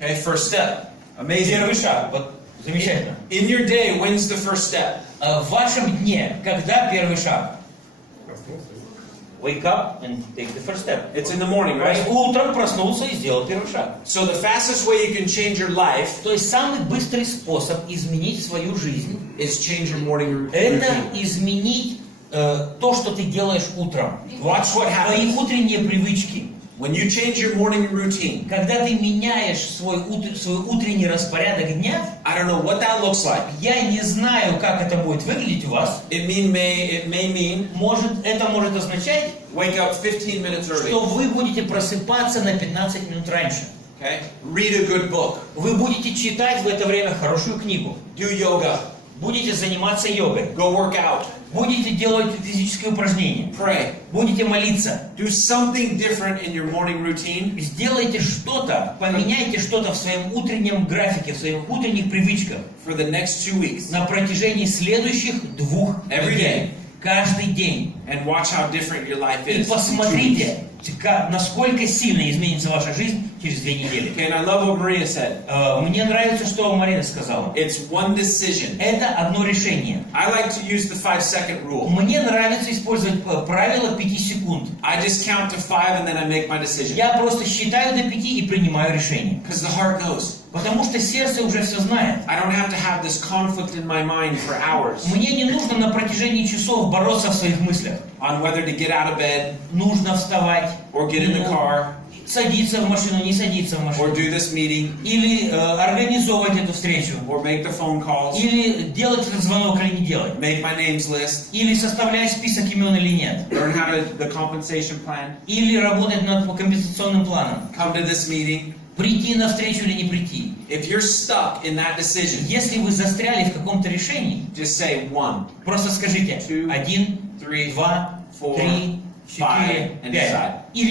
Okay, first step. Amazing. Первый шаг. Вот, замечательно. In your day, when's the first step? В вашем дне, когда первый шаг? Wake up and take the first step. It's in the morning, right? Утром проснулся и сделал первый шаг. So the fastest way you can change your life То есть самый быстрый способ изменить свою жизнь is change your morning это routine. изменить то, что ты делаешь утром. Watch what Твои happens. утренние привычки. When you change your morning routine, Когда ты меняешь свой утренний распорядок дня, I don't know what that looks like. я не знаю, как это будет выглядеть у вас. It may mean Это может означать, wake up 15 minutes early. что вы будете просыпаться на 15 минут раньше. Okay? Read a good book. Вы будете читать в это время хорошую книгу. Do yoga. Будете заниматься йогой. Go work out. Будете делать физические упражнения. Pray. Будете молиться. Do something different in your morning routine. Сделайте что-то, поменяйте что-то в своем утреннем графике, в своих утренних привычках. For the next 2 weeks. На протяжении следующих 2 Every недель. Каждый день. And watch how different your life И is. посмотрите, насколько сильно изменится ваша жизнь через 2 недели. Okay, and I love what Maria said. Мне нравится, что Марина сказала. It's one decision. Это одно решение. I like to use the 5-second rule. Мне нравится использовать правило 5 секунд. I just count to 5 and then I make my decision. Я просто считаю до 5 и принимаю решение. Because the heart knows. Потому что сердце уже все знает. I don't have to have this conflict in my mind for hours Мне не нужно на протяжении часов бороться в своих мыслях. on whether to get out of bed Нужно вставать, or get in the car садиться в машину, не садиться в or машину. do this meeting Или организовывать эту встречу. or make the phone calls, Или делать этот звонок или не делать. make my names list, Или составлять список имен или нет. learn how to the compensation plan, Или работать над компенсационным планом. come to this meeting. Прийти на встречу или не прийти. If you're stuck in that decision, Если вы застряли в каком-то решении, just say 1, просто скажите 1, 3, 2, 4, 3, 4, 5 and 5. decide. И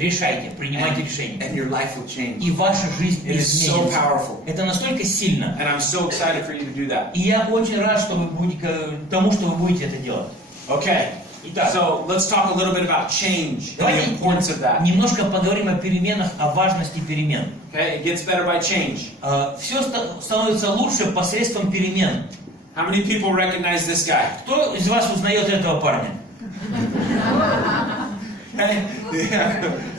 решайте, принимайте And решение. your life will change. И ваша жизнь It is so изменится. powerful. Это настолько сильно. And I'm so excited for you to do that. И я очень рад, что вы будете, тому, что вы будете это делать. Okay. Итак, So let's talk a little bit about change and the давайте importance of that. немножко поговорим о переменах, о важности перемен. Okay, it gets better by change. Все становится лучше посредством перемен. How many people recognize this guy? Кто из вас узнает этого парня?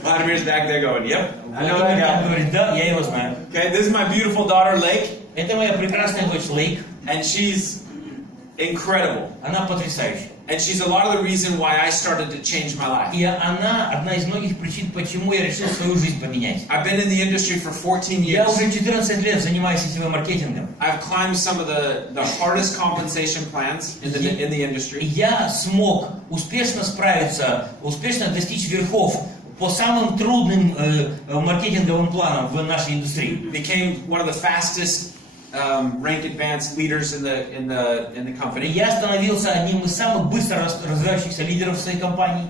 Vladimir's back there going, yep, I know Владимир that guy. говорит, да, я его знаю. Okay, this is my beautiful daughter, Lake, Это моя прекрасная дочь Лейк. and she's incredible. Она потрясающая. And she's a lot of the reason why I started to change my life. И она одна из многих причин, почему я решил свою жизнь поменять. I've been in the industry for 14 Я years. уже 14 лет занимаюсь сетевым маркетингом. I've climbed some of the hardest compensation plans in the industry. Я смог успешно справиться, успешно достичь верхов по самым трудным маркетинговым планам в нашей индустрии. Became one of the fastest rank advanced leaders in the company. Я становился одним из самых быстро развивающихся лидеров в своей компании.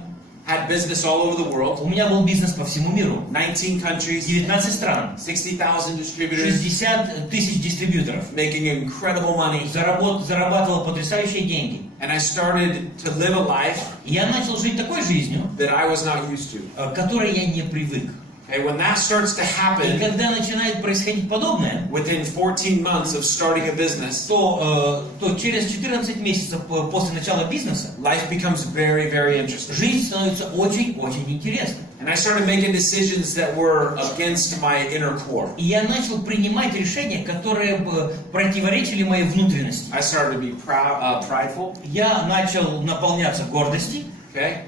Had business all over the world. У меня был бизнес по всему миру. 19 countries, 19 стран. 60,000 distributors, 60 тысяч дистрибьюторов. making incredible money. Зарабатывал потрясающие деньги. And I started to live a life И я начал жить такой жизнью, that I was not used to. к которой я не привык. Okay, when that starts to И happen когда начинает происходить подобное, within 14 months of starting a business, то через 14 месяцев после начала бизнеса life becomes very, very interesting. жизнь становится очень-очень интересной. And I started making decisions that were against my inner core. И я начал принимать решения, которые противоречили моей внутренности. I started to be prideful. Я начал наполняться гордостью. Okay,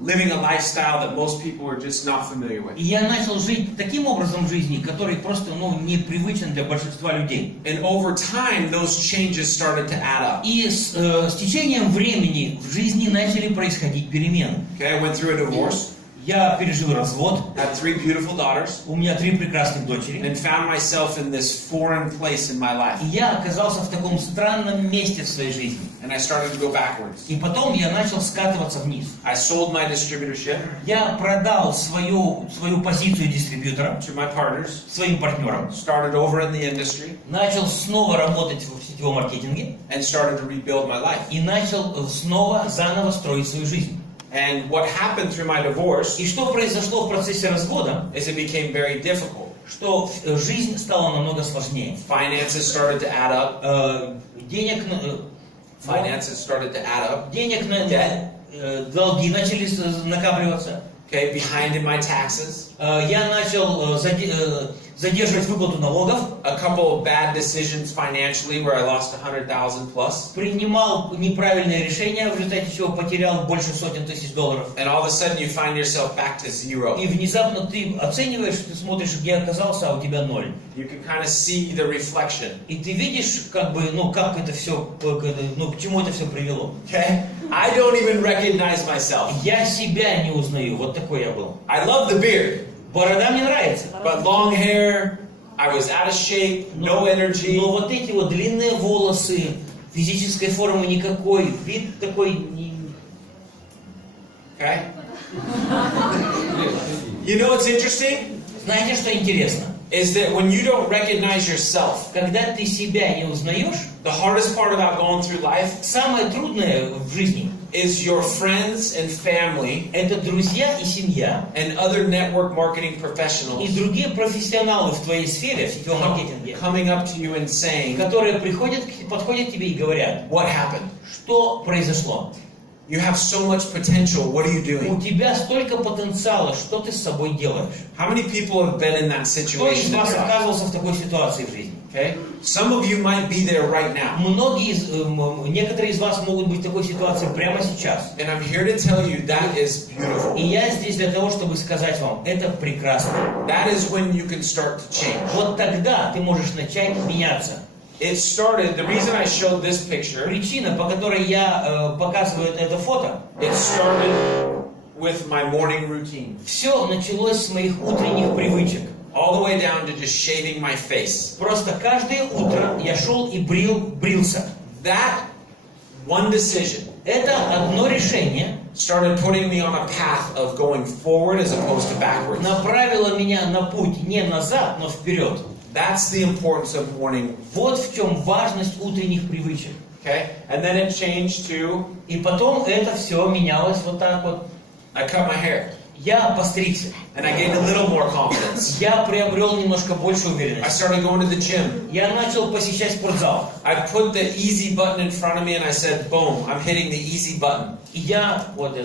living a lifestyle that most people are just not familiar with. И я начал жить таким образом жизни, который просто непривычен для большинства людей. And over time, those changes started to add up. И с течением времени в жизни начали происходить перемены. Okay, I went through a divorce, Я пережил развод. had 3 beautiful daughters, У меня 3 прекрасных дочери. and found myself in this foreign place in my life. И я оказался в таком странном месте в своей жизни. And I started to go backwards. И потом я начал скатываться вниз. I sold my distributorship Я продал свою позицию дистрибьютора to my partners, своим партнерам. started over in the industry, Начал снова работать в сетевом маркетинге. and started to rebuild my life. И начал снова заново строить свою жизнь. And what happened through my divorce И что произошло в процессе развода? is it became very difficult. что жизнь стала намного сложнее. Finances started to add up. Денег долги начали накапливаться. Okay, behind in my taxes. Я начал задерживать выплату налогов. A couple of bad decisions financially where I lost 100,000 plus. Принимал неправильные решения, в результате чего потерял больше сотен тысяч долларов. And all of a sudden you find yourself back to zero. И внезапно ты оцениваешь, ты смотришь, где оказался, а у тебя ноль. You can kind of see the reflection. И ты видишь, как это все, к чему это все привело. Okay? I don't even recognize myself. Я себя не узнаю, вот такой я был. I love the beard. Борода мне нравится. But long hair, I was out of shape, no energy. Но вот эти вот длинные волосы, физической формы никакой, вид такой... Okay? You know what's interesting? Знаете, что интересно? Is that when you don't recognize yourself, Когда ты себя не узнаешь, the hardest part about going through life самое трудное в жизни is your friends and family это друзья и семья, and other network marketing и professionals другие профессионалы в твоей сфере, в сетевом маркетинге, coming up to you and saying, которые подходят к тебе и говорят, what happened? что произошло. You have so much potential, what are you У doing? тебя столько потенциала, что ты с собой делаешь. How many people have been in that Кто из situation in вас their life? оказывался в такой ситуации в жизни? Okay? Some of you might be there right now. Некоторые из вас могут быть в такой ситуации прямо сейчас. And I'm here to tell you that is beautiful. И я здесь для того, чтобы сказать вам, это прекрасно. That is when you can start to change. Вот тогда ты можешь начать меняться. It started, the reason I showed this picture, Причина, по которой я показываю это фото, it started with my morning routine. все началось с моих утренних привычек. All the way down to just shaving my face. Просто каждое утро я шел и брился. That one decision Это одно решение started putting me on a path of going forward as opposed to backwards. направило меня на путь не назад, но вперед. That's the importance of morning. Вот в чем важность утренних привычек. Okay? And then it changed to, И потом это все менялось вот так вот. I cut my hair. Я постригся. And I gained a little more confidence. Я приобрел немножко больше I уверенности. started going to the gym. Я начал посещать спортзал. I put the easy button in front of me and I said, boom, I'm hitting the easy button. И я... Вот.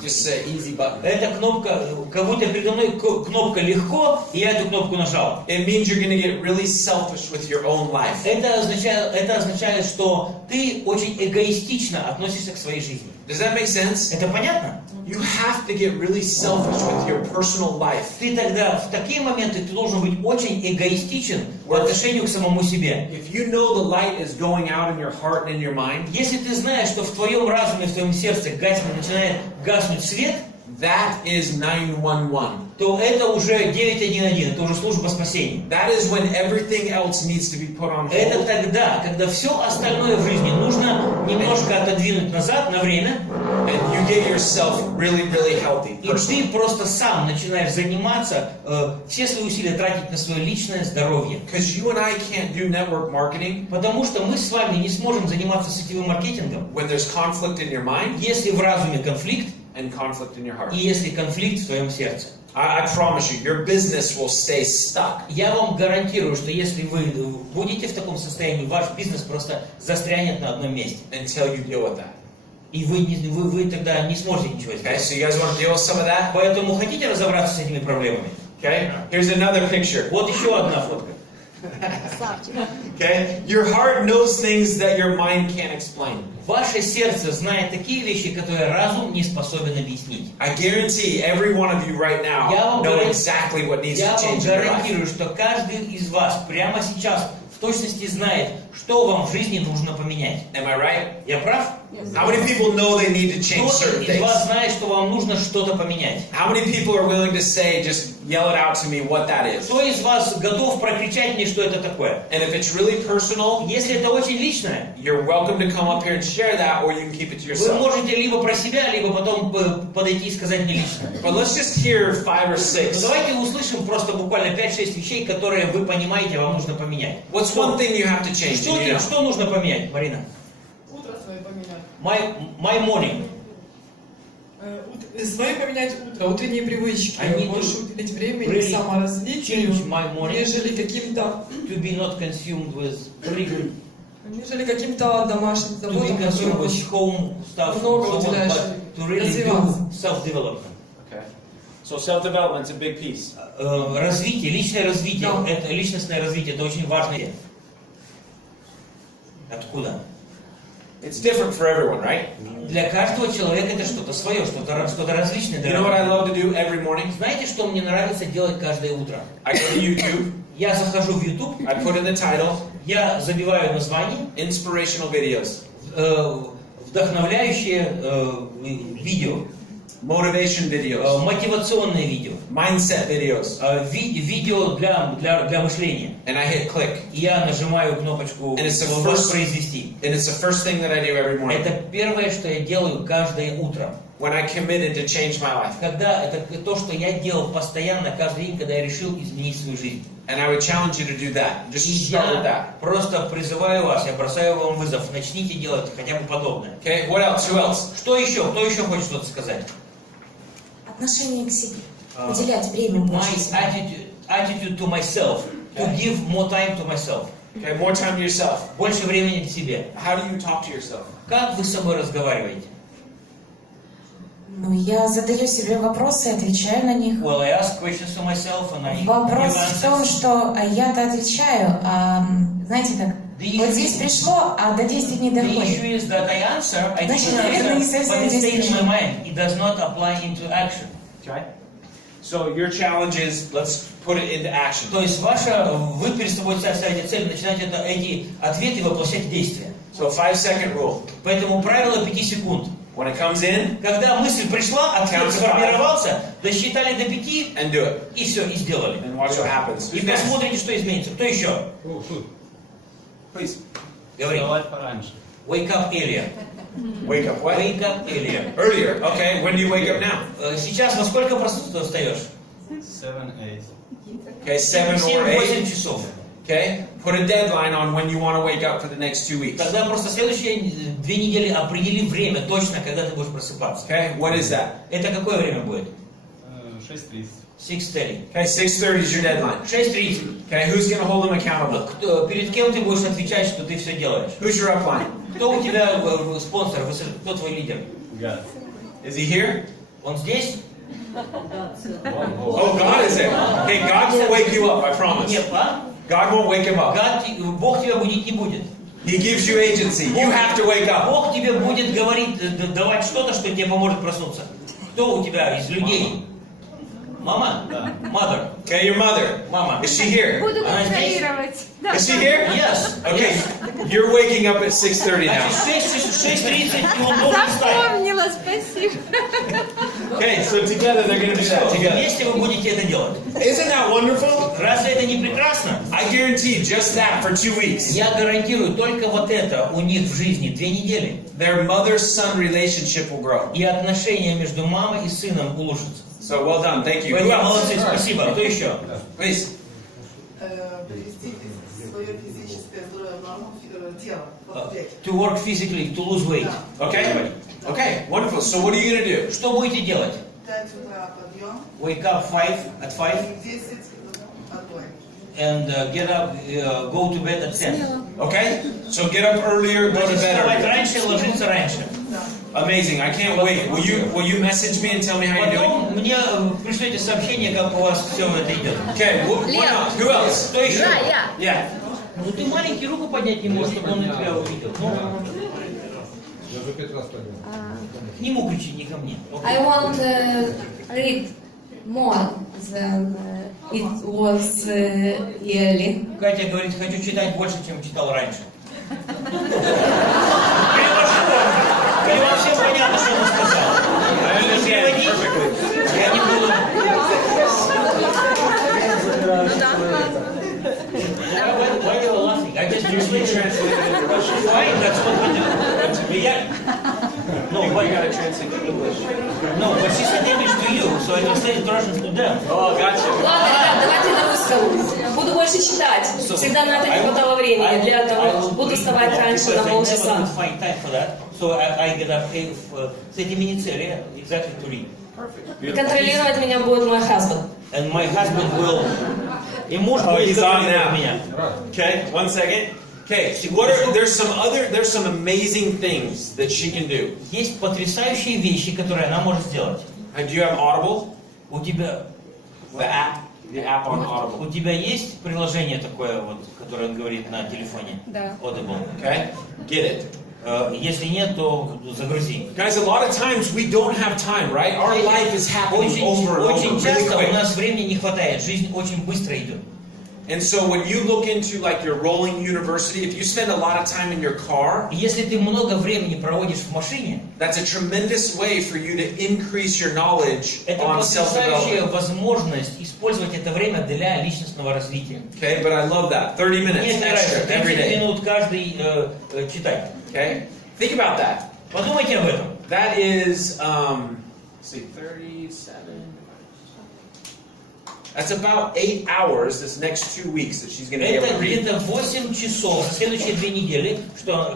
Just say easy button. Эта кнопка, как будто передо мной кнопка легко, и я эту кнопку нажал. It means you're going to get really selfish with your own life. Это означает, что ты очень эгоистично относишься к своей жизни. Does that make sense? Это понятно? You have to get really selfish with your personal life. Ты тогда в такие моменты ты должен быть очень эгоистичен по отношению к самому себе. If you know the light is going out in your heart and in your mind, Если ты знаешь, что в твоем разуме, в твоем сердце начинает гаснуть свет, that is 911. то это уже 911, это уже служба спасения. That is when everything else needs to be put on Это hold. тогда, когда все остальное в жизни нужно немножко отодвинуть назад на время, And you get yourself really, really healthy. и ты просто сам начинаешь заниматься, все свои усилия тратить на свое личное здоровье. Because you and I can't do network marketing Потому что мы с вами не сможем заниматься сетевым маркетингом, when there's conflict in your mind если в разуме конфликт and conflict in your heart. и если конфликт в твоем сердце. I promise you, your business will stay stuck. Я вам гарантирую, что если вы будете в таком состоянии, ваш бизнес просто застрянет на одном месте. Until you deal with that. И вы тогда не сможете ничего Okay, сделать. so you guys want to deal with some of that? Поэтому хотите разобраться с этими проблемами? Okay, here's another picture. Вот еще одна фотка. Okay, your heart knows things that your mind can't explain. Ваше сердце знает такие вещи, которые разум не способен объяснить. I guarantee every one of you right now know exactly what needs Я to вам change in your life. гарантирую, что каждый из вас прямо сейчас в точности знает, что вам в жизни нужно поменять. Am I right? Я прав? How many people know they need to change Кто certain из вас things? знает, что вам нужно что-то поменять? How many people are willing to say, just yell it out to me what that is? Кто из вас готов прокричать мне, что это такое? And if it's really personal, Если это очень личное, you're welcome to come up here and share that, or you can keep it to вы yourself. можете либо про себя, либо потом подойти и сказать мне лично. But let's just hear 5 or Но 6. давайте услышим просто буквально 5-6 вещей, которые вы понимаете, вам нужно поменять. What's one thing you have to change? Что, Do you know? что нужно поменять, Марина? Утро свое поменять. My morning. Свои поменять утро, утренние привычки, больше уделить времени саморазвитию, нежели каким-то домашним заботам, много уделяешь развиваться. Okay. So self-development's a big piece. Развитие, личное развитие, Да. это личностное развитие, это очень важно. Откуда? It's different for everyone, right? Для каждого человека это что-то свое, что-то различное. You know what I love to do every morning? Знаете, что мне нравится делать каждое утро? I go to YouTube, Я захожу в YouTube, I put in the title, я забиваю название, inspirational videos, вдохновляющие видео, motivation videos, мотивационные видео, mindset videos, видео для мышления. and I hit click. И я нажимаю кнопочку And it's the first- «Воспроизвести». And it's the first thing that I do every morning. Это первое, что я делаю каждое утро. When I committed to change my life. Когда это то, что я делал постоянно, каждый день, когда я решил изменить свою жизнь. And I would challenge you to do that. Just И start with that. я просто призываю вас, я бросаю вам вызов, начните делать хотя бы подобное. Okay, what else? Who else? Что еще? Кто еще хочет что-то сказать? Отношение к себе. Уделять время My больше себе. attitude to myself. To give more time to myself. Okay, more time to yourself. Больше времени к себе. How do you talk to yourself? Как вы с собой разговариваете? Ну, я задаю себе вопросы, отвечаю на них. Well, I ask questions to myself and I Вопрос give в том, answers. что я-то отвечаю, а знаете как, вот здесь пришло, а до действий не The доходит. issue is that I answer, I Значит, give an наверное, не answer, совсем but it stays in my действительно. mind. It does not apply into action. Okay? So your challenge is, let's put it into action. То есть вы перед собой ставите цель, начинать эти ответы воплощать в действие. So 5-second rule. Поэтому правило 5 секунд. When it comes in, Когда мысль пришла, ответ Count to сформировался, досчитали до 5 and do it. и все, и сделали. And watch what happens. И Who's next? посмотрите, что изменится. Кто еще? Please. Говори. Вставать пораньше. Wake up earlier. Wake up. What? Wake up earlier. Earlier. Okay, when do you wake up now? Сейчас во сколько проснуться встаешь? 7-8. Okay, 7 or 7-8 8. часов. Okay? Put a deadline on when you want to wake up for the next 2 weeks. Тогда просто следующие 2 недели определи время точно, когда ты будешь просыпаться. Okay? What is that? Это какое время будет? 6:30. 6:30. Okay, 6:30 is your deadline. 6:30. Okay, who's going to hold them accountable? Перед кем ты будешь отвечать, что ты все делаешь? Who's your upline? Кто у тебя спонсор, кто твой лидер? God. Is he here? Он здесь? Oh, God is there. Okay, God won't wake you up, I promise. Нет, а? God won't wake him up. Бог тебя будить не будет. He gives you agency. You have to wake up. Бог тебе будет говорить, давать что-то, что тебе поможет проснуться. Кто у тебя из людей? Мама? Да. Mother. Okay, your mother. Мама. Is she here? Буду Она здесь? контролировать. Да. Is she here? Yes. Okay, you're waking up at 6:30 now. Значит, 6:30 и он должен встать. Запомнила, спасибо. Okay, so together they're going to do that together. Вместе вы будете это делать. Isn't that wonderful? Разве это не прекрасно? I guarantee just that for 2 weeks. Я гарантирую, только вот это у них в жизни 2 недели. Their mother-son relationship will grow. И отношения между мамой и сыном улучшатся. So well done. Thank you. Who Вы else? молодцы, спасибо. Кто еще? Please. Привести свое физическое здоровье в норму тело, похудеть. To work physically, to lose weight. Okay. Okay. Wonderful. So what are you going to do? Что будете делать? 5 утра подъем Wake up at 5 и 10 отбой. and get up, go to bed at 10. Okay. So get up earlier, go to bed Вставать earlier. раньше, ложиться раньше. Amazing. I can't wait. Will you message me and tell me how you're doing? Потом мне пришлете сообщение, как у вас все это идет. Okay. What else? Who else? Кто еще? Я. Yeah. Ну ты маленький, руку поднять не можешь, чтобы он на тебя увидел. Ну, Я уже 5 раз поднял. к нему кричи, не ко мне. I want to read more than it was yearly. Катя говорит, хочу читать больше, чем читал раньше. Или вам всем понятно, что он сказал? Переводить? Я не буду. Why you laughing? I just translated. Fine, that's what we do. No, You but, got to translate to English. no, but she said English to you, so I translated Russian to them. Oh, gotcha. Ладно, ребят, давайте на русском. Буду больше больше читать. Всегда на это не хватало времени. Для того, буду вставать раньше на полчаса. So I get up с этими не цели, exactly to read. И контролировать меня будет мой husband. And my husband will... И муж будет he's on контролировать now. меня. Okay, 1 second. Okay, there's some amazing things that she can do. Есть потрясающие вещи, которые она может сделать. Do you have Audible? У тебя... The app on Audible. У тебя есть приложение такое, вот, которое он говорит на телефоне? Да. Audible. Okay, get it. Если нет, то загрузи. Guys, a lot of times we don't have time, right? Our life is happening over and over Очень really часто у quick. нас времени не хватает, жизнь очень быстро идет. And so when you look into like your rolling university, if you spend a lot of time in your car, И если ты много времени проводишь в машине, that's a tremendous way for you to increase your knowledge это on потрясающая self-development. возможность использовать это время для личностного развития. Okay, but I love that. 30 minutes Мне нравится extra every 30 day. минут каждый читать. Okay, think about that. Подумайте об этом. That is, let's see, 37. That's about 8 hours this next 2 weeks that she's going to be able Это to read. где-то 8 часов за следующие 2 недели,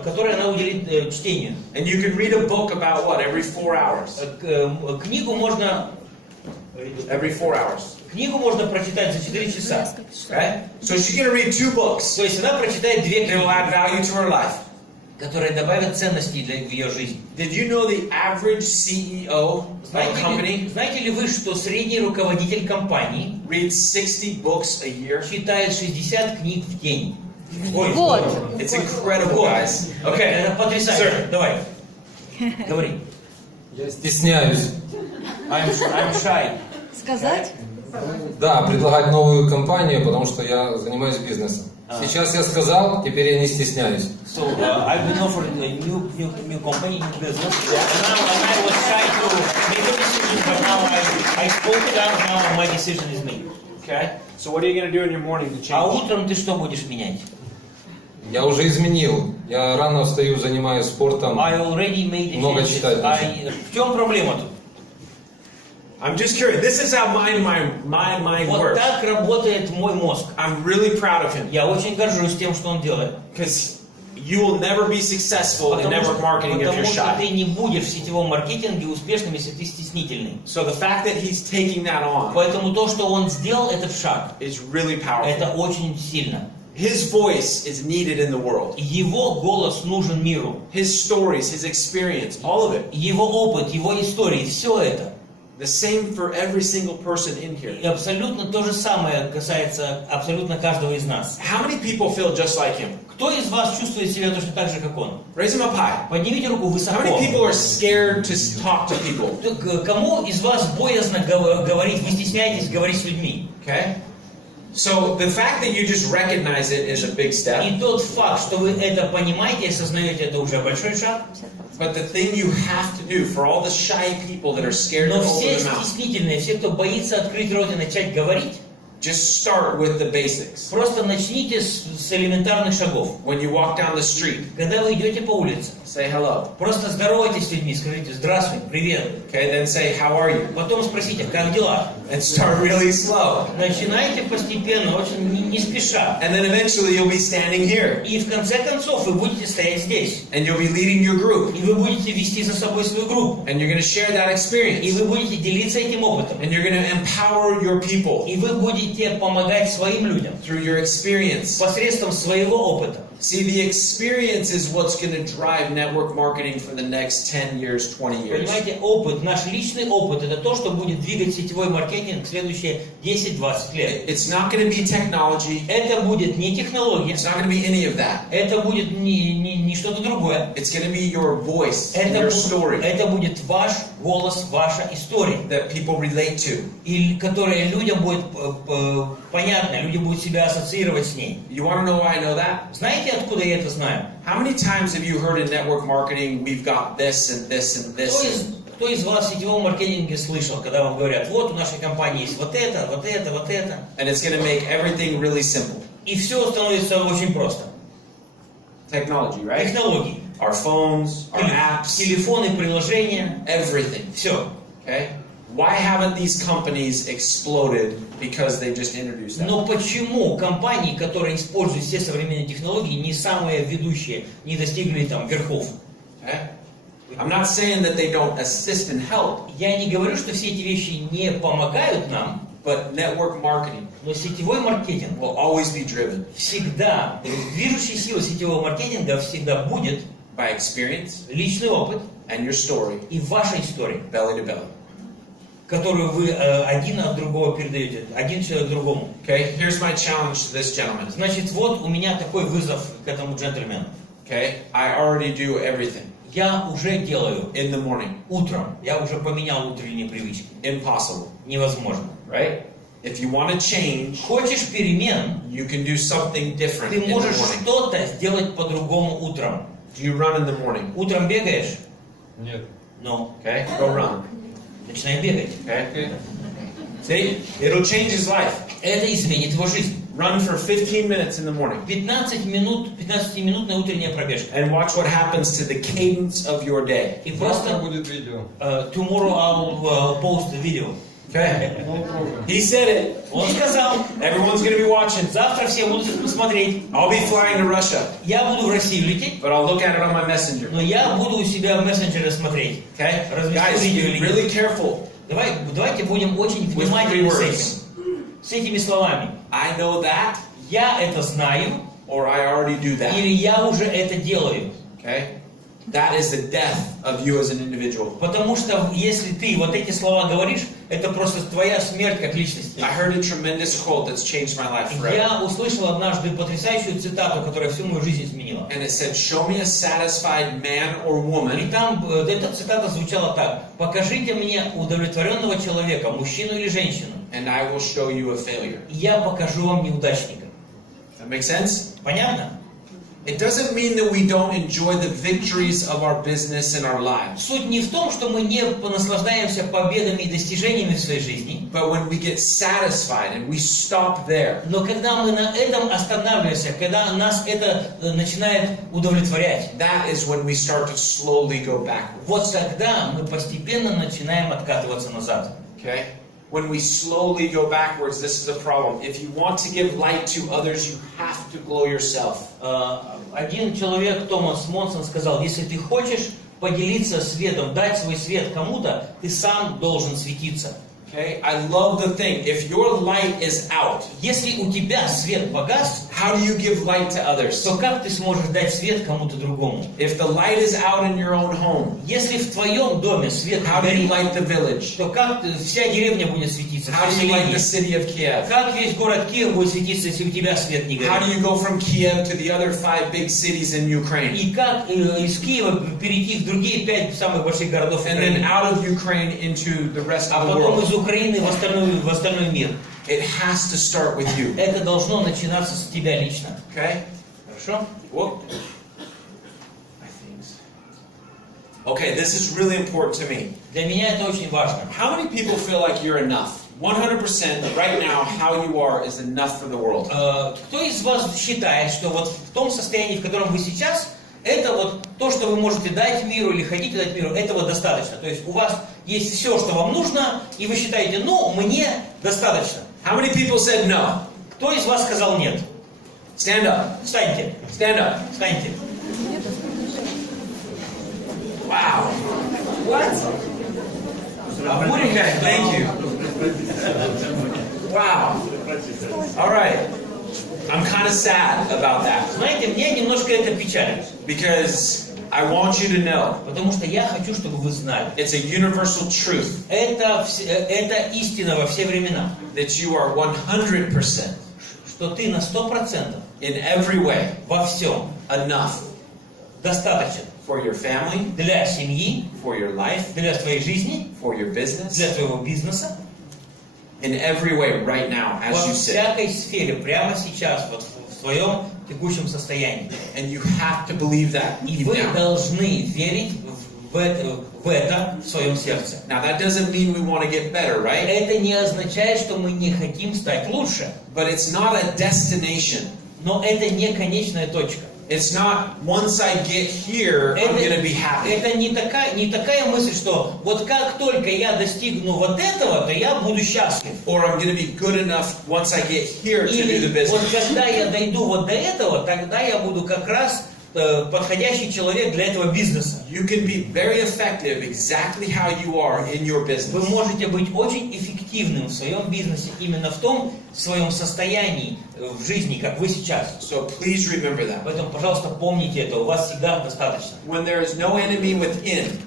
которые она уделит чтению. And you can read a book about what, every 4 hours? Книгу можно... Every 4 hours. Книгу можно прочитать за 4 часа. Okay? So she's going to read 2 books. То есть она прочитает 2 They will книги, add value to her life. которые добавят ценностей в ее жизнь. Did you know the average CEO of a company Знаете ли вы, что средний руководитель компании reads 60 books a year? читает 60 книг в день? Ой, Вот. It's incredible, guys. Okay, Это потрясающе. sir. Давай. Говори. Я стесняюсь. I'm shy. Сказать? Да, предлагать новую компанию, потому что я занимаюсь бизнесом. Сейчас я сказал, теперь я не стесняюсь. So I've been offered a new company, new business. And I was trying to make a decision, but now I spoke it out. Now my decision is made. Okay. So what are you going to do in your morning to А change? утром ты что будешь менять? Я уже изменил. Я рано встаю, занимаюсь спортом. I already made a Много changes. читать В чем проблема тут? I'm just curious. This is how my mind Вот works. так работает мой мозг. I'm really proud of him Я очень горжусь тем, что он делает. because you will never be successful in network marketing if you're Потому что ты shy. не будешь в сетевом маркетинге успешным, если ты стеснительный. So the fact that he's taking that on Поэтому то, что он сделал, этот шаг, is really powerful. это очень сильно. His voice is needed in the world. Его голос нужен миру. His stories, his experience, all of it. Его опыт, его истории, все это. The same for every single person in here. И абсолютно то же самое касается абсолютно каждого из нас. How many people feel just like him? Кто из вас чувствует себя точно так же, как он? Raise them up high. Поднимите руку How высоко. many people are scared to talk to people? Кому из вас боязно говорить, вы стесняетесь говорить с людьми? Okay? So the fact that you just recognize it is a big step. И тот факт, что вы это понимаете и осознаете, это уже большой шаг. But the thing you have to do for all the shy people that are scared to Но open все their mouth, стеснительные, все, кто боится открыть рот и начать говорить, just start with the basics. просто начните с элементарных шагов. When you walk down the street, Когда вы идете по улице, say hello. просто здоровайтесь с людьми, скажите «Здравствуй», «Привет». Okay, then say how are you? Потом спросите «Как дела?». And start really slow. Начинайте постепенно, очень не спеша. And then eventually you'll be standing here. И в конце концов вы будете стоять здесь. And you'll be leading your group. И вы будете вести за собой свою группу. And you're going to share that И experience. вы будете делиться этим опытом. And you're going to empower your people И вы будете помогать своим людям through your experience. посредством своего опыта. See, the experience is what's going to drive network marketing for the next 10 years, 20 years. Понимаете, опыт, наш личный опыт, это то, что будет двигать сетевой маркетинг в следующие 10-20 лет. It's not going to be technology. Это будет не технология, It's not going to be any of that. это будет не что-то другое. It's going to be your voice and Это, your story это будет ваш голос, ваша история, that people relate to. и которая людям будет понятна, люди будут себя ассоциировать с ней. You want to know why I know that? Знаете, откуда я это знаю? How many times have you heard in network marketing, we've got this and this and this? Кто из вас в сетевом маркетинге слышал, когда вам говорят, вот у нашей компании есть вот это, вот это, вот это, And it's going to make everything really simple. и все становится очень просто. Technology, right? Технологии. Our phones, our apps, Телефоны, приложения, everything. все. Okay? Why haven't these companies exploded because they just introduced that? Но почему компании, которые используют все современные технологии, не самые ведущие, не достигли там верхов? Okay? I'm not saying that they don't assist and help, Я не говорю, что все эти вещи не помогают нам, but network marketing но сетевой маркетинг will always be driven всегда, движущей силой сетевого маркетинга всегда будет by experience личный опыт and your story, и ваша история, belly to belly. которую вы один от другого передаете, один человек другому. Okay, here's my challenge to this gentleman. Значит, вот у меня такой вызов к этому джентльмену. Okay, I already do everything Я уже делаю in the morning. утром, я уже поменял утренние привычки. Impossible, Невозможно. right? If you want to change, Хочешь перемен, you can do something different ты in the можешь morning. что-то сделать по-другому утром. Do you run in the morning? Утром бегаешь? Нет. Ну, Okay, go run. начинай бегать. Okay? See? It'll change his life. Это изменит его жизнь. Run for 15 minutes in the morning 15-минутная утренняя пробежка. and watch what happens to the cadence of your day. И Завтра просто будет видео. tomorrow I'll post the video. Okay? No problem. He said it. Он сказал, Everyone's going to be watching. завтра все будут смотреть. I'll be flying to Russia, Я буду в Россию лететь, but I'll look at it on my messenger. но я буду у себя в мессенджере смотреть. Okay? Разве Guys, что видео be или нет. really careful Давайте будем очень with three внимательны с words. этим. С этими словами. I know that, Я это знаю, or I already do that. или я уже это делаю. Okay? That is the death of you as an individual. Потому что если ты вот эти слова говоришь, это просто твоя смерть как личности. I heard a tremendous quote that's changed my life forever. Я услышал однажды потрясающую цитату, которая всю мою жизнь изменила. And it said, show me a satisfied man or И woman, там эта цитата звучала так: покажите мне удовлетворенного человека, мужчину или женщину, and I will show you a failure. и я покажу вам неудачника. That make sense? Понятно? It doesn't mean that we don't enjoy the victories of our business and our lives. Суть не в том, что мы не наслаждаемся победами и достижениями в своей жизни, But when we get satisfied and we stop there, но когда мы на этом останавливаемся, когда нас это начинает удовлетворять, that is when we start to slowly go backwards. вот тогда мы постепенно начинаем откатываться назад. Okay? When we slowly go backwards, this is a problem. If you want to give light to others, you have to glow yourself. Один человек, Томас Монсон, сказал: если ты хочешь поделиться светом, дать свой свет кому-то, ты сам должен светиться. Okay? I love the thing. If your light is out, Если у тебя свет погас, how do you give light to others? то как ты сможешь дать свет кому-то другому? If the light is out in your own home, Если в твоем доме свет how do горит, you light the village? то как вся деревня будет светиться, How все do you light the селение? city of Kiev? Как весь город Киев будет светиться, если у тебя свет не How do горит? you go from Kiev to the other 5 big cities in Ukraine? И как из Киева перейти в другие 5 самых больших городов And then Украины, out of Ukraine into the rest а of the потом world? из Украины в остальной мир? It has to start with you. Это должно начинаться с тебя лично. Okay? Хорошо? Whoop. My things. Okay, this is really important to me. Для меня это очень важно. How many people feel like you're enough? 100% right now, how you are is enough for the world. Кто из вас считает, что вот в том состоянии, в котором вы сейчас, это вот то, что вы можете дать миру или хотите дать миру, этого достаточно? То есть у вас есть все, что вам нужно, и вы считаете, ну, мне достаточно. How many people said no? Кто из вас сказал нет? Stand up. Встаньте, Stand up. встаньте. Wow. What? Okay, thank you. Wow. All right. I'm kind of sad about that Знаете, мне немножко это печалит, because I want you to know потому что я хочу, чтобы вы знали. it's a universal truth Это истина во все времена, that you are 100% что ты на 100% in every way во всем enough достаточен for your family, для семьи, for your life, для твоей жизни, for your business, для твоего бизнеса, in every way right now as во you sit. всякой сфере, прямо сейчас, вот в своем текущем состоянии. And you have to believe that И deep вы down. должны верить в это в своем сердце. Now that doesn't mean we want to get better, right? Это не означает, что мы не хотим стать лучше, But it's not a destination. но это не конечная точка. It's not once I get here, I'm going to be happy. Это не такая мысль, что вот как только я достигну вот этого, то я буду счастлив. Or I'm going to be good enough once I get here to do the Или вот business. когда я дойду вот до этого, тогда я буду как раз подходящий человек для этого бизнеса. You can be very effective exactly how you are in your Вы business. можете быть очень эффективным в своем бизнесе именно в том своем состоянии в жизни, как вы сейчас. So please remember that. Поэтому, пожалуйста, помните это, у вас всегда достаточно. When there is no enemy within,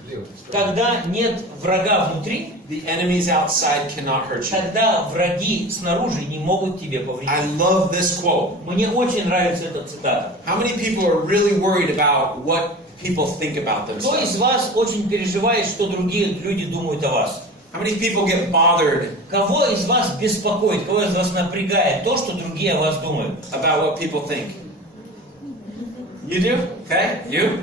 Когда нет врага внутри, the enemies outside cannot hurt you. тогда враги снаружи не могут тебе I повредить. love this quote. Мне очень нравится эта цитата. How many people are really worried about what people think about Кто из themselves? вас очень переживает, что другие люди думают о вас? How many people get bothered Кого из вас беспокоит, кого из вас напрягает то, что другие о вас думают? about what people think? You do? Okay, you?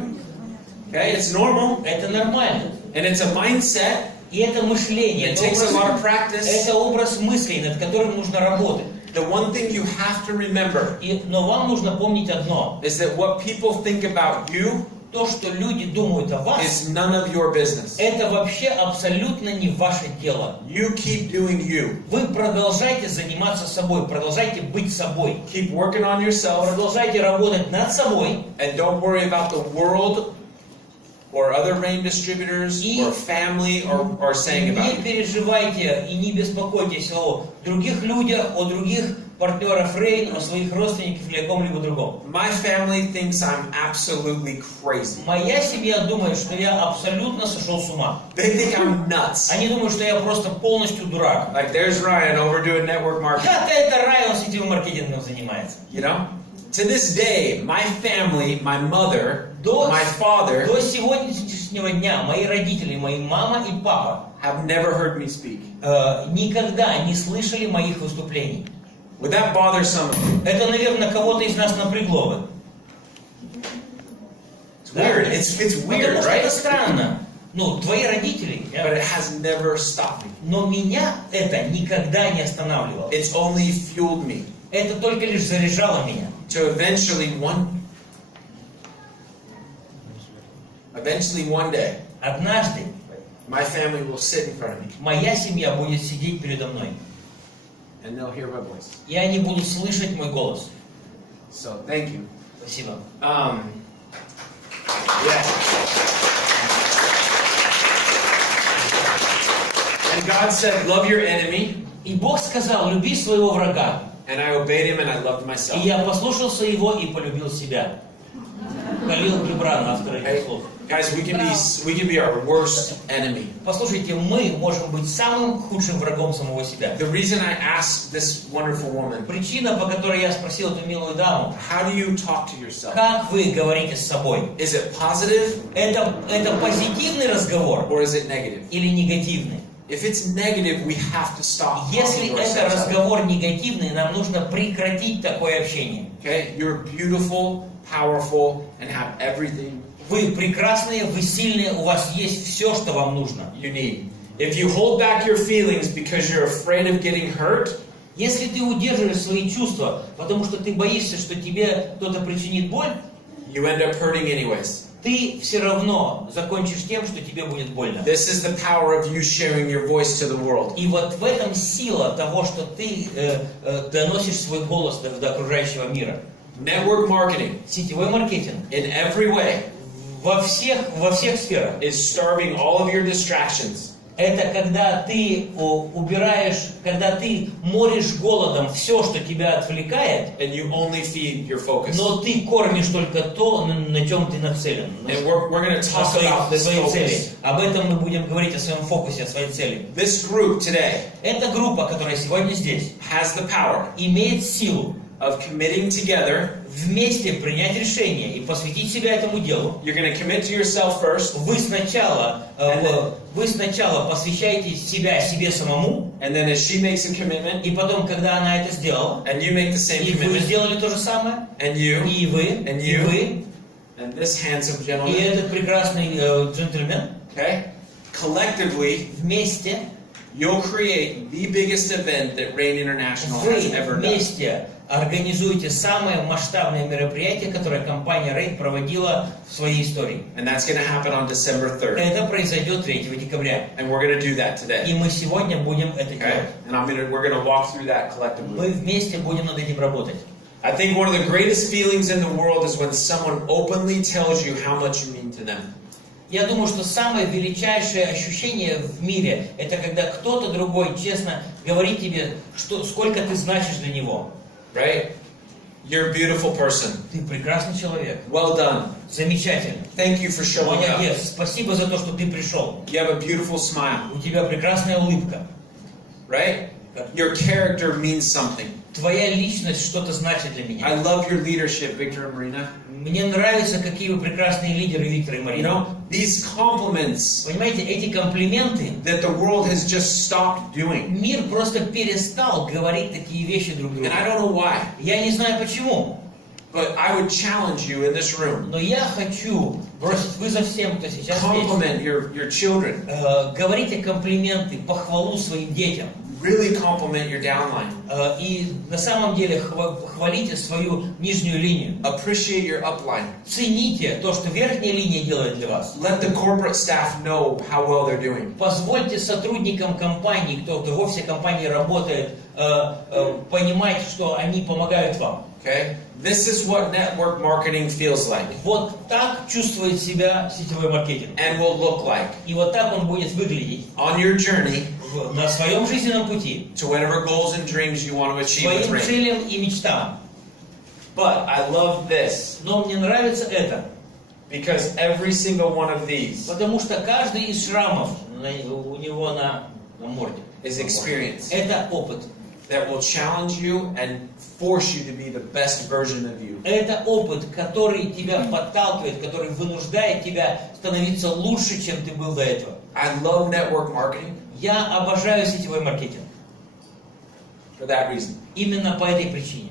Okay, it's normal. Это нормально. And it's a mindset. И это мышление, It это takes a lot of образ, practice. это образ мыслей, над которым нужно работать. The one thing you have to remember Но вам нужно помнить одно. is that what people think about you То, что люди думают о вас, is none of your business. это вообще абсолютно не ваше дело. You keep doing you. Вы продолжайте заниматься собой, продолжайте быть собой. Keep working on yourself Продолжайте работать над собой. and don't worry about the world or other rain distributors И or family or saying about Не you. переживайте и не беспокойтесь о других людях, о других партнерах Рейн, о своих родственниках или о ком-либо другом. My family thinks I'm absolutely crazy. Моя семья думает, что я абсолютно сошел с ума. They think I'm nuts. Они думают, что я просто полностью дурак. Like there's Ryan over doing network marketing. Это Рай, он сетевым маркетингом занимается. You know? To this day, my family, my mother, До my father До сегодняшнего дня мои родители, мои мама и папа have never heard me speak. никогда не слышали моих выступлений. Would that bother some of you? Это, наверное, кого-то из нас напрягло бы. It's weird. It's weird, Потому что это right? странно. Ну, твои родители. But it has never stopped me. Но меня это никогда не останавливало. It's only fueled me Это только лишь заряжало меня. to eventually one day, Однажды my family will sit in front of me моя семья будет сидеть передо мной. and they'll hear my voice. И они будут слышать мой голос. So thank you. Спасибо. Yeah. And God said, love your enemy. И Бог сказал, люби своего врага. And I obeyed him and I loved И myself. я послушался его и полюбил себя. Калил Гибран, автор этих слов. Guys, we can be our worst enemy. Послушайте, мы можем быть самым худшим врагом самого себя. The reason I asked this wonderful woman, Причина, по которой я спросил эту милую даму, how do you talk to yourself? как вы говорите с собой? Is it positive Это позитивный разговор or is it negative? или негативный? If it's negative, we have to stop talking Если to это ourselves. разговор негативный, нам нужно прекратить такое общение. Okay? You're beautiful, powerful, and have everything Вы прекрасные, вы сильные, у вас есть все, что вам нужно. you need. If you hold back your feelings because you're afraid of getting hurt, Если ты удерживаешь свои чувства, потому что ты боишься, что тебе кто-то причинит боль, you end up hurting anyways. ты все равно закончишь тем, что тебе будет больно. This is the power of you sharing your voice to the world. И вот в этом сила того, что ты доносишь свой голос до окружающего мира. Network marketing, Сетевой маркетинг in every way, во всех сферах. is starving all of your distractions. Это когда ты убираешь, когда ты моришь голодом все, что тебя отвлекает, And you only feed your focus. но ты кормишь только то, на чем ты нацелен. And we're going to talk about this Своей цели. focus. Об этом мы будем говорить, о своем фокусе, о своей цели. This group today Эта группа, которая сегодня здесь, has the power имеет силу of committing together. вместе принять решение и посвятить себя этому делу. You're going to commit to yourself first, Вы сначала посвящаете себя себе самому, and then as she makes a commitment, и потом, когда она это сделала, and you make the same и вы commitment, сделали то же самое, and you, и вы, and и you, вы, and this handsome и gentleman, этот прекрасный джентльмен, okay? Collectively, вместе, you'll create the biggest event that Rain International вы has ever done. вместе организуете самое масштабное мероприятие, которое компания Рай проводила в своей истории. And that's going to happen on December 3rd. Это произойдет 3 декабря. And we're going to do that today. И мы сегодня будем это Okay? делать. And we're going to walk through that Мы collectively. вместе будем над этим работать. I think one of the greatest feelings in the world is when someone openly tells you how much you mean to them. Я думаю, что самое величайшее ощущение в мире, это когда кто-то другой честно говорит тебе, сколько ты значишь для него. Right? You're a beautiful person. Ты прекрасный человек. Well done. Замечательно. Thank you for showing up. Молодец. Спасибо за то, что ты пришел. You have a beautiful smile. У тебя прекрасная улыбка. Right? Your character means something. Твоя личность что-то значит для меня. I love your leadership, Victor and Marina. Мне нравится, какие вы прекрасные лидеры, Виктор и You Марина. know, these compliments Понимаете, эти комплименты, that the world has just stopped doing. мир просто перестал говорить такие вещи друг другу. And I don't know why, Я не знаю почему, but I would challenge you in this room. но я хочу бросить вызов всем, кто сейчас здесь. Compliment your children. Говорите комплименты, похвалу своим детям. Really compliment your downline. И на самом деле хвалите свою нижнюю линию. Appreciate your upline. Цените то, что верхняя линия делает для вас. Let the corporate staff know how well they're doing. Позвольте сотрудникам компании, кто во всей компании работает, понимать, что они помогают вам. Okay? This is what network marketing feels like Вот так чувствует себя сетевой маркетинг. and will look like И вот так он будет выглядеть on your journey на своем жизненном пути, to whatever goals and dreams you want to achieve with своим Ray. целям и мечтам. But I love this Но мне нравится это, because every single one of these потому что каждый из шрамов у него на морде is experience это опыт. that will challenge you and force you to be the best version of you. Это опыт, который тебя подталкивает, который вынуждает тебя становиться лучше, чем ты был до этого. I love network marketing Я обожаю сетевой маркетинг. for that reason. Именно по этой причине.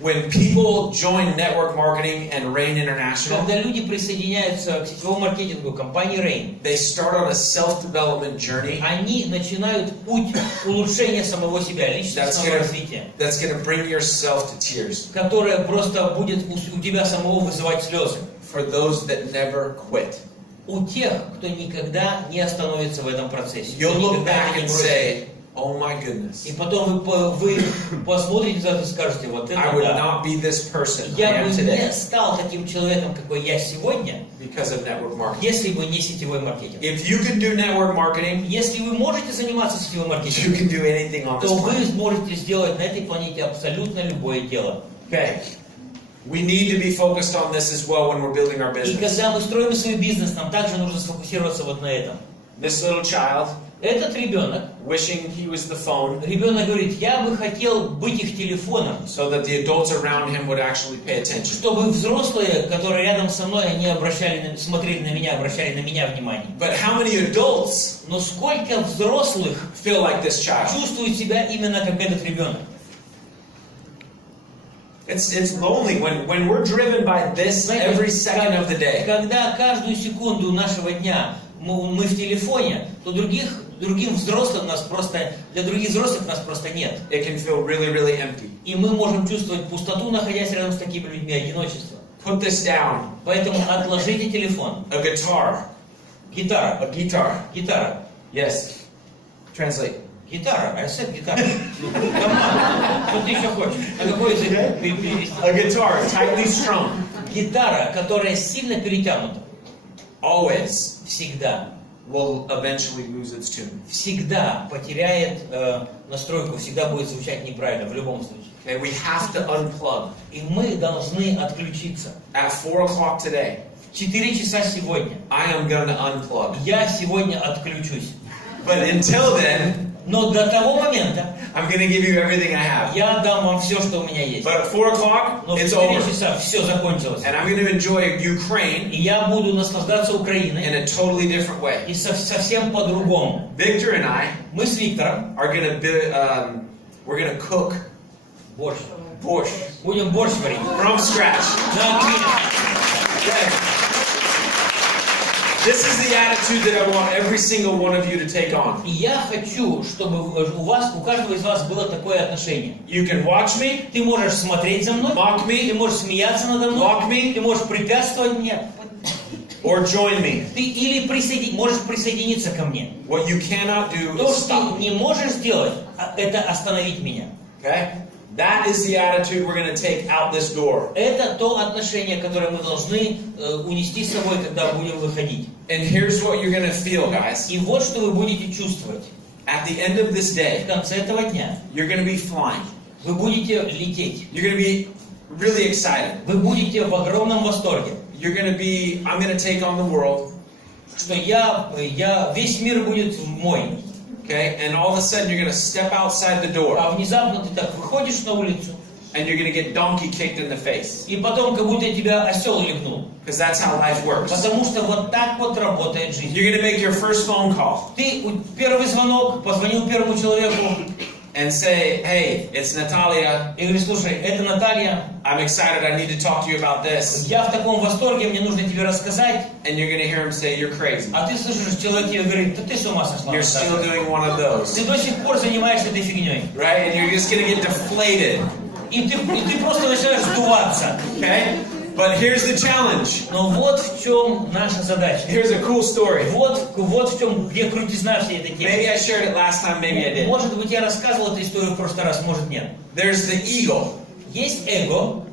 When people join network marketing and Rain International, Когда люди присоединяются к сетевому маркетингу компании Rain, they start on a self-development journey они начинают путь улучшения самого себя, личностного развития, that's going to bring yourself to tears которое просто будет у тебя самого вызывать слезы. for those that never quit. У тех, кто никогда не остановится в этом процессе. You'll кто look никогда back не and бросит. say, oh my goodness, И потом вы посмотрите на это и скажете, вот это I would да. not be this person I Я am бы today не стал таким человеком, какой я сегодня, because of network marketing. если бы не сетевой маркетинг. If you can do network marketing, Если вы можете заниматься сетевым you маркетингом, can do anything on this то вы planet. сможете сделать на этой планете абсолютно любое дело. Okay. We need to be focused on this as well when we're building our И business. когда мы строим свой бизнес, нам также нужно сфокусироваться вот на этом. This little child Этот ребенок, wishing he was the phone ребенок говорит, я бы хотел быть их телефоном, so that the adults around him would actually pay attention. чтобы взрослые, которые рядом со мной, они смотрели на меня, обращали на меня внимание. But how many adults Но сколько взрослых feel like this child? чувствуют себя именно как этот ребенок? It's lonely when we're driven by this every second of the day. Когда каждую секунду нашего дня мы в телефоне, то другим взрослым нас просто, для других взрослых нас просто нет. It can feel really, really empty. И мы можем чувствовать пустоту, находясь рядом с такими людьми, одиночество. Put this down. Поэтому отложите телефон. A guitar. Гитара. A guitar. Гитара. Yes. Translate. Гитара. I said гитара. Что ты еще хочешь? На какой язык перевести? A guitar tightly strung Гитара, которая сильно перетянута, always всегда, will eventually lose its tune. всегда потеряет настройку, всегда будет звучать неправильно, в любом случае. Okay, we have to unplug. И мы должны отключиться. At 4 o'clock today, В 4 часа сегодня I am going to unplug. я сегодня отключусь. But until then, Но до того момента I'm going to give you everything I have. я дам вам все, что у меня есть. But at 4 o'clock, Но в it's 4 over. часа все закончилось. And I'm going to enjoy Ukraine И я буду наслаждаться Украиной in a totally different way. и совсем по-другому. Victor and I Мы с Виктором are going to we're going to cook борщ. borscht Будем борщ варить. from scratch. На огне. Yes. This is the attitude that I want every single one of you to take on. И я хочу, чтобы у каждого из вас было такое отношение. You can watch me, Ты можешь смотреть за мной, mock me, ты можешь смеяться надо мной, mock me, ты можешь препятствовать мне, or join me. ты или можешь присоединиться ко мне. What you cannot do То, is что stop ты me. не можешь сделать, это остановить меня. Okay? That is the attitude we're going to take out this door. Это то отношение, которое мы должны унести с собой, когда будем выходить. And here's what you're going to feel, guys. И вот что вы будете чувствовать. At the end of this В day, конце этого дня you're going to be flying. вы будете лететь. You're going to be really excited. Вы будете в огромном восторге. You're going to be, I'm going to take on the world. Что весь мир будет мой. Okay? And all of a sudden, you're going to step outside the door. А внезапно ты так выходишь на улицу, And you're going to get donkey kicked in the face. и потом как будто тебя осел легнул. Because that's how life works. Потому что вот так вот работает жизнь. You're going to make your first phone call. Ты первый звонок, позвонил первому человеку, And say, hey, it's Natalia. и говоришь, слушай, это Наталья, I'm excited. I need to talk to you about this. я в таком восторге, мне нужно тебе рассказать. And you're going to hear him say, you're crazy. А ты слышишь, человек тебе говорит, да ты с ума сошла. You're still Наташа. doing one of those. Ты до сих пор занимаешься этой фигней. Right? And you're just going to get deflated. И ты просто начинаешь сдуваться. Okay? But here's the challenge. Но вот в чем наша задача. Here's a cool story. Вот в чем, где крутизна всей этой темы. Maybe I shared it last time, maybe I did. Может быть, я рассказывал эту историю в прошлый раз, может нет. There's the eagle Есть эго,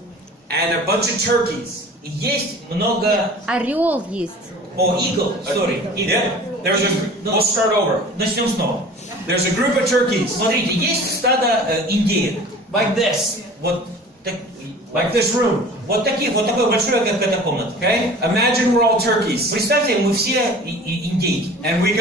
and a bunch of turkeys. и есть много... Орел есть. Eagle, sorry. Yeah. There's a. We'll start over. Начнем снова. There's a group of turkeys Смотрите, есть стадо индеек. like this, Вот, like this room. вот такое большое, как эта комната. Okay? Imagine we're all turkeys, Представьте, мы все индейки. and we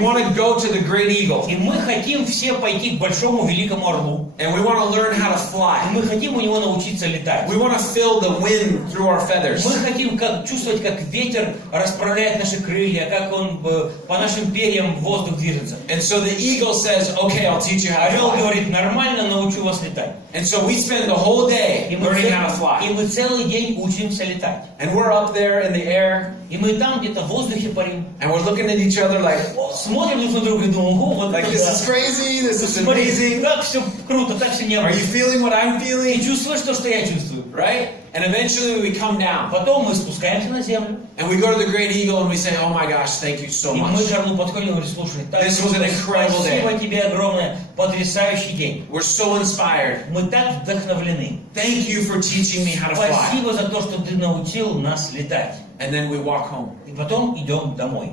want to go to the great eagle, И мы хотим все пойти к большому великому орлу. and we want to learn how to И fly. мы хотим у него научиться летать. We want to feel the wind through our feathers. Мы хотим чувствовать, как ветер расправляет наши крылья, как он по нашим перьям в воздух движется. And so the eagle says, "Okay, I'll teach you how to Орел fly." говорит, нормально, научу вас летать. And so we spend the whole day И learning how to fly. мы целый день учимся летать. And we're up there in the air, И мы там где-то в воздухе парим. and we're looking at each other like, Смотрим друг на друга и думаем, вот like это this да. is crazy, this is Смотри, amazing. так все круто, так все Are необычно. you feeling what I'm Ты feeling? чувствуешь то, что я чувствую. Right? And eventually we come down, Потом мы спускаемся на землю. and we go to the great eagle, and we say, "Oh my gosh, thank you so И мы much. к орлу подходим и говорим, слушай, так This was an incredible day. спасибо тебе огромное, потрясающий день. We're so inspired. Мы так вдохновлены. Thank you for teaching me how to fly." Спасибо за то, что ты научил нас летать. And then we walk home. И потом идем домой.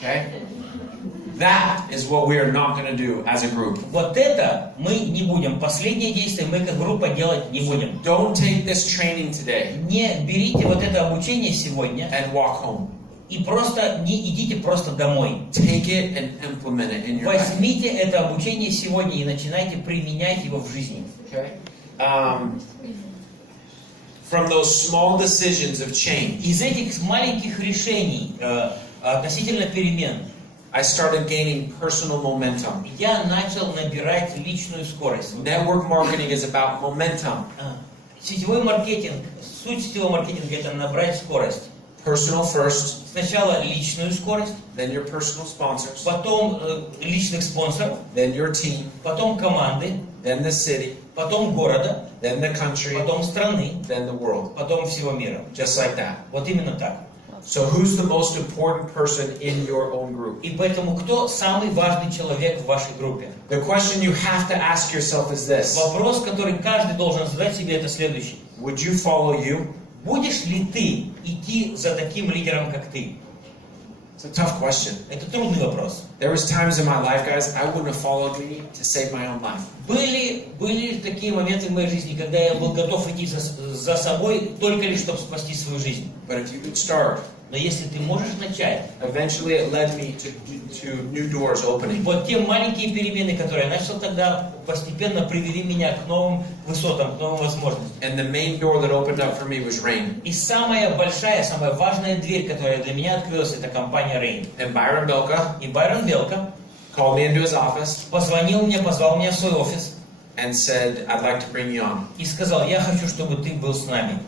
Okay? That is what we are not going to do as a group. Вот это мы не будем. Последнее действие мы как группа делать не будем. Don't take this training today Не берите вот это обучение сегодня and walk home. и просто не идите просто домой. Take it and implement it in your life. Возьмите это обучение сегодня и начинайте применять его в жизни. Okay? From those small decisions of change, Из этих маленьких решений относительно перемен I started gaining personal momentum. я начал набирать личную скорость. Network marketing is about momentum. Сетевой маркетинг, суть сетевого маркетинга – это набрать скорость. Personal first, Сначала личную скорость, then your personal sponsors, потом личных спонсоров, then your team, потом команды, then the city, потом города, then the country, потом страны, then the world. потом всего мира. Just like that. Вот именно так. So who's the most important person in your own group? И поэтому кто самый важный человек в вашей группе? The question you have to ask yourself is this. Вопрос, который каждый должен задать себе, это следующий. Would you follow you? Будешь ли ты идти за таким лидером, как ты? It's a tough question. Это трудный вопрос. There was times in my life, guys, I wouldn't have followed me to save my own life. Были такие моменты в моей жизни, когда я был готов идти за собой только лишь, чтобы спасти свою жизнь. But if you could start, Но если ты можешь начать, eventually it led me to new doors opening. вот те маленькие перемены, которые я начал тогда, постепенно привели меня к новым высотам, к новым возможностям. And the main door that opened up for me was Rain. И самая большая, самая важная дверь, которая для меня открылась, это компания Rain. And Byron Belka И Байрон Белка called me into his office позвонил мне, позвал меня в свой офис and said, I'd like to bring you on. и сказал, я хочу, чтобы ты был с нами.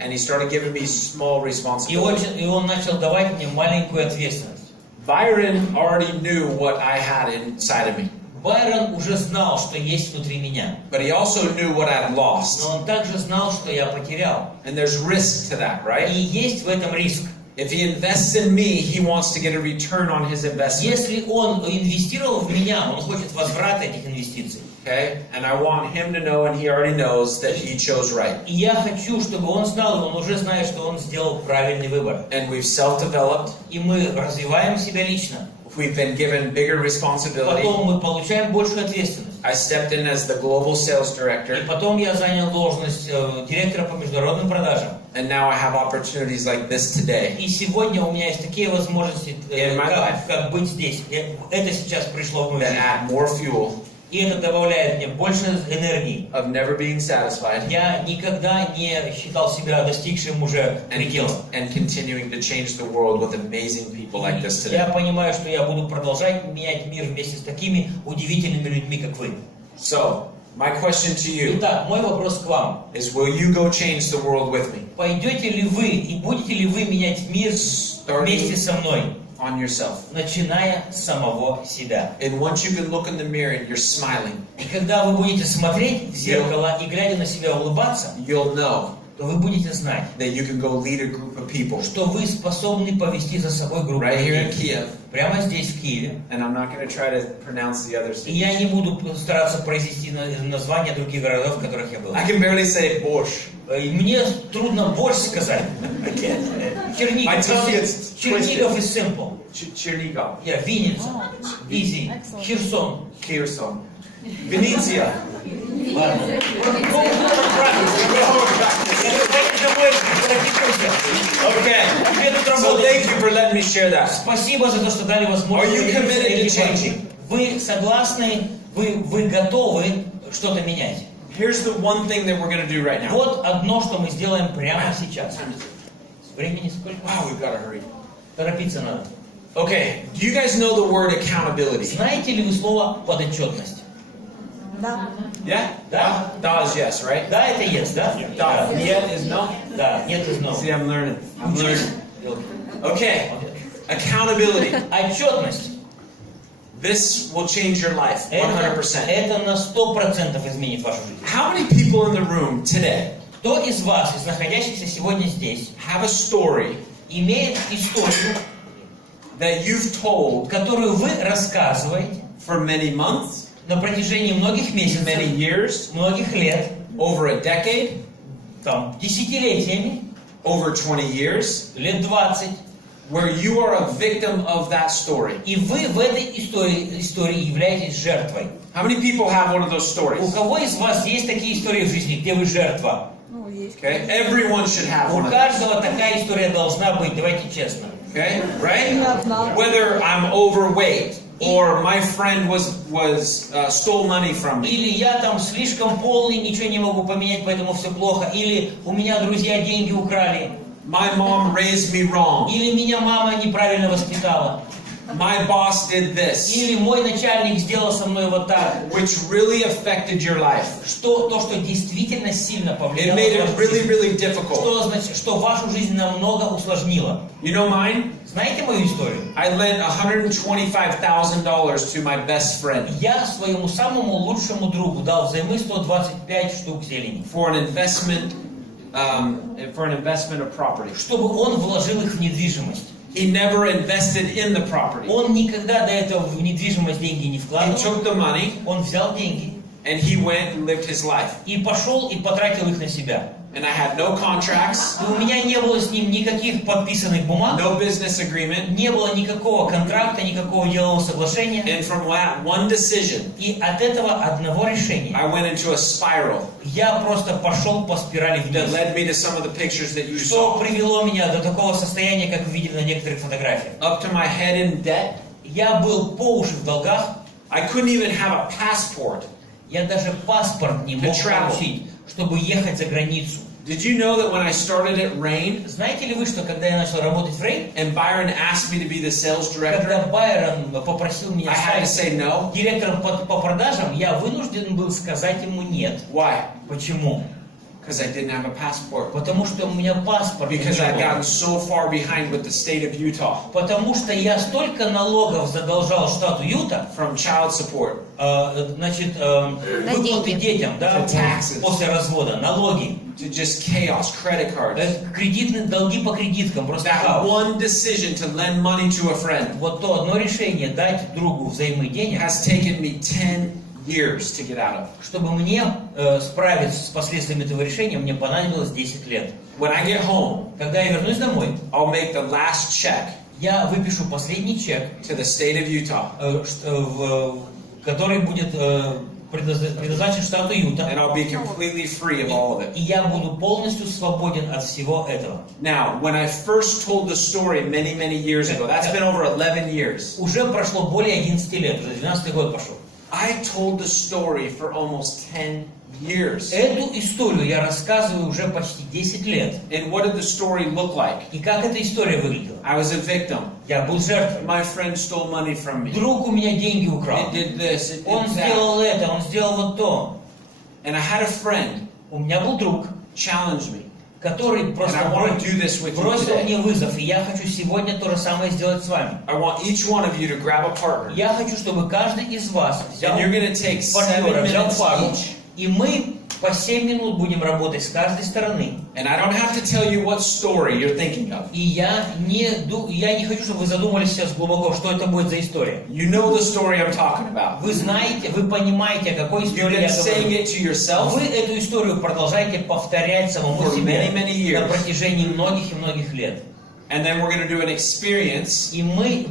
And he started giving me small responsibilities. И он начал давать мне маленькую ответственность. Byron already knew what I had inside of me. Байрон уже знал, что есть внутри меня. But he also knew what I'd lost. Но он также знал, что я потерял. And there's risk to that, right? И есть в этом риск. If he invests in me, he wants to get a return on his investment. Если он инвестировал в меня, он хочет возврата этих инвестиций. Okay? And I want him to know, and he already knows, that he chose right. И я хочу, чтобы он знал, и он уже знает, что он сделал правильный выбор. And we've self-developed. И мы развиваем себя лично. We've been given bigger responsibility. Потом мы получаем большую ответственность. I stepped in as the global sales И director. потом я занял должность директора по международным продажам. And now I have opportunities like this today. И сегодня у меня есть такие возможности, In my life. как быть здесь. Это сейчас пришло в мою That жизнь. add more fuel И это добавляет мне больше энергии. of never being satisfied Я никогда не считал себя достигшим уже предела. and continuing to change the world with amazing people like this Я today. понимаю, что я буду продолжать менять мир вместе с такими удивительными людьми, как вы. So, my question to you Итак, мой вопрос к вам. is, will you go change the world with me? Пойдете ли вы и будете ли вы менять мир вместе со мной, On yourself. начиная с самого себя? And once you can look in the mirror and you're smiling, И когда вы будете смотреть в зеркало и глядя на себя улыбаться, you'll know то вы будете знать, that you can go lead a group of people что вы способны повести за собой группу right here in людей. Kiev. Прямо здесь, в Киеве. And I'm not going to try to pronounce the other И cities. я не буду стараться произнести названия других городов, в которых я был. I can barely say Borscht. И мне трудно больше сказать. I can't. Чернигов, My tongue gets Чернигов и Simple. Чернигов. Я Винница, Изи, Херсон. Kherson. Venetia. Ладно. Okay. So thank you for letting me share that. Спасибо за то, что дали возможность. Are you committed to этим changing? вам. Вы согласны, вы готовы что-то менять? Here's the one thing that we're going to do right now. Вот одно, что мы сделаем прямо сейчас. Времени сколько? Wow, we've got to hurry. Торопиться надо. Okay. Do you guys know the word accountability? Знаете ли вы слово подотчетность? Yeah? Да. Da is yes, right? Да, это есть, да? Da. Нет is no? Да, нет is no. See, I'm learning. I'm Учись. learning. Okay. Accountability. Отчетность. This will change your life 100%. Это на 100% изменит вашу жизнь. How many people in the room today Кто из вас, из находящихся сегодня здесь, have a story имеет историю, that you've told которую вы рассказываете for many months, на протяжении многих месяцев, many years, многих лет, over a decade, там, десятилетиями, over 20 years, лет 20, where you are a victim of that story? и вы в этой истории являетесь жертвой? How many people have one of those У stories? кого из вас есть такие истории в жизни, где вы жертва? Okay? Everyone should have У one of those. каждого такая история должна быть, давайте честно. Okay? Right? Whether I'm overweight or my friend stole money from me. Или я там слишком полный, ничего не могу поменять, поэтому все плохо. Или у меня друзья деньги украли. My mom raised me wrong. Или меня мама неправильно воспитала. My boss did this, Или мой начальник сделал со мной вот так. which really affected your life. То, что действительно сильно It повлияло made на it вашу really, жизнь. really difficult. Что вашу жизнь намного усложнило. You know mine? Знаете мою историю? I lent $125,000 to my best friend Я своему самому лучшему другу дал взаймы 125 штук зелени. for an investment of property. Чтобы он вложил их в недвижимость. He never invested in the property. Он никогда до этого в недвижимость деньги не He вкладывал. took the money Он взял деньги and he went and lived his life. и пошел и потратил их на себя. And I had no contracts, И у меня не было с ним никаких подписанных бумаг, no business agreement, не было никакого контракта, никакого делового соглашения. and from that one decision, И от этого одного решения I went into a spiral я просто пошел по спирали that вниз. led me to some of the pictures that you Что saw. привело меня до такого состояния, как вы видели на некоторых фотографиях. Up to my head in debt. Я был по уши в долгах, I couldn't even have a passport. я даже паспорт не мог travel. получить, чтобы ехать за границу. Did you know that when I started at Rain Знаете ли вы, что когда я начал работать в Рей, and Byron asked me to be the sales когда director, Байрон попросил меня I had to стать say no? директором по продажам, я вынужден был сказать ему нет. Why? Почему? Because I didn't have a passport. Потому что у меня паспорта не Because I'd gotten было. so far behind with the state of Utah Потому что я столько налогов задолжал штату Юта, from child support значит, выплаты детям, да, Taxes. после развода, налоги, to just chaos, credit cards. кредитные долги по кредиткам, просто That хаос. one decision to lend money to a friend Вот то одно решение дать другу взаймы денег, has taken me 10 years to get out of. чтобы мне справиться с последствиями этого решения, мне понадобилось 10 лет. When I get home, Когда я вернусь домой, I'll make the last check я выпишу последний чек, to the state of Utah, который будет предназначен штату Юта, and I'll be completely free of all of it. и я буду полностью свободен от всего этого. Now, when I first told the story many, many years ago, that's been over 11 years, Уже прошло более 11 лет, уже 12-й год пошел. I told the story for almost 10 years. Эту историю я рассказываю уже почти 10 лет. And what did the story look like? И как эта история выглядела? I was a victim. Я был жертвой. My friend stole money from me. Друг у меня деньги украл. It did this, it Он did сделал that. это, он сделал вот то. And I had a friend У меня был друг, challenge me. который просто And I want to do this with you бросил today. мне вызов, и я хочу сегодня то же самое сделать с вами. I want each one of you to grab a partner. Я хочу, чтобы каждый из вас взял And you're going to take 7 партнера, взял minutes пару, each. и мы по 7 минут будем работать с каждой стороны. And I don't have to tell you what story you're thinking of. И я не хочу, чтобы вы задумались сейчас глубоко, что это будет за история. You know the story I'm talking about. Вы знаете, вы понимаете, о какой You've истории been я saying говорю. it to yourself Вы эту историю продолжаете повторять самому For себе many, many years. на протяжении многих и многих лет. and then we're going to do an experience И мы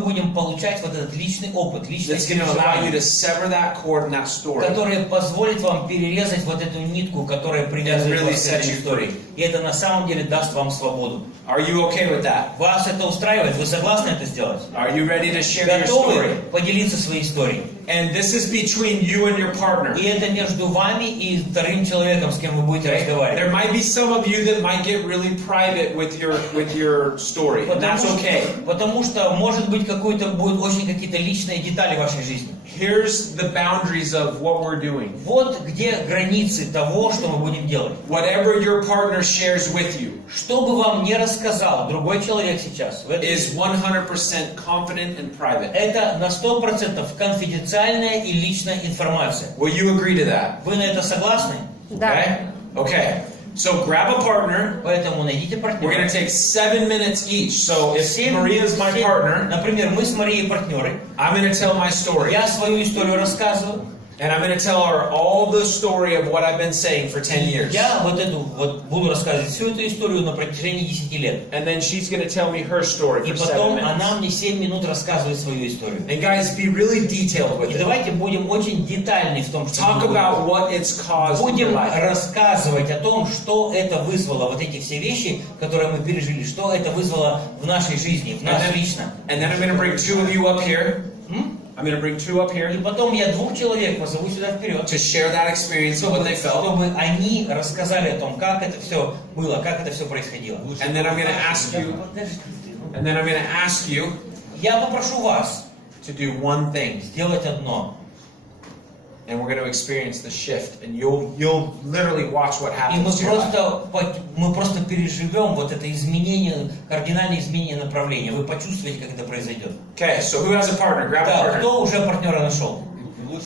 будем получать вот этот личный опыт, личное that's going to allow you переживание, to sever that cord in that story. которое позволит вам перерезать вот эту нитку, которая привязывает really вас к set этой you истории. И это на самом деле даст вам свободу. Are you okay with that? Вас это устраивает? Вы согласны это сделать? Are you ready to share your Готовы story? поделиться своей историей? And this is between you and your partner. И это между вами и вторым человеком, с кем вы будете разговаривать. There might be some of you that might get really private with your story. And that's okay. Потому что, может быть, будут очень какие-то личные детали в вашей жизни. Here's the boundaries of what we're doing. Вот где границы того, что мы будем делать. Whatever your partner shares with you Что бы вам не рассказал другой человек сейчас, is 100% confident and private. это на 100% конфиденциальная и личная информация. Will you agree to that? Вы на это согласны? Да. Okay. So grab a partner. Поэтому найдите We're партнера. going to take 7 minutes each. So if Maria is my partner, Например, мы с Марией партнеры. I'm going to tell my story. Я свою историю рассказываю. And I'm going to tell her all the story of what I've been saying for 10 years. Я буду рассказывать всю эту историю на протяжении 10 лет. And then she's going to tell me her story И for 7 потом minutes. она мне 7 минут рассказывает свою историю. And guys, be really detailed with И it. давайте будем очень детальны в том, что Talk мы about what it's caused in your будем life. рассказывать о том, что это вызвало, вот эти все вещи, которые мы пережили, что это вызвало в нашей жизни, в нас лично. And then I'm going to bring 2 of you up here. I'm going to bring 2 up И here потом я 2 человек позову сюда вперед, to share that experience of what they felt. чтобы они рассказали о том, как это все было, как это все происходило. And then I'm going to ask you, Я попрошу вас to do one thing. сделать одно. And we're going to experience the shift. And you'll literally watch what И happens to your life. мы просто переживем вот это изменение, кардинальное изменение направления. Вы почувствуете, как это произойдет. Okay, so who has a partner? Grab a Да, partner. кто уже партнера нашел?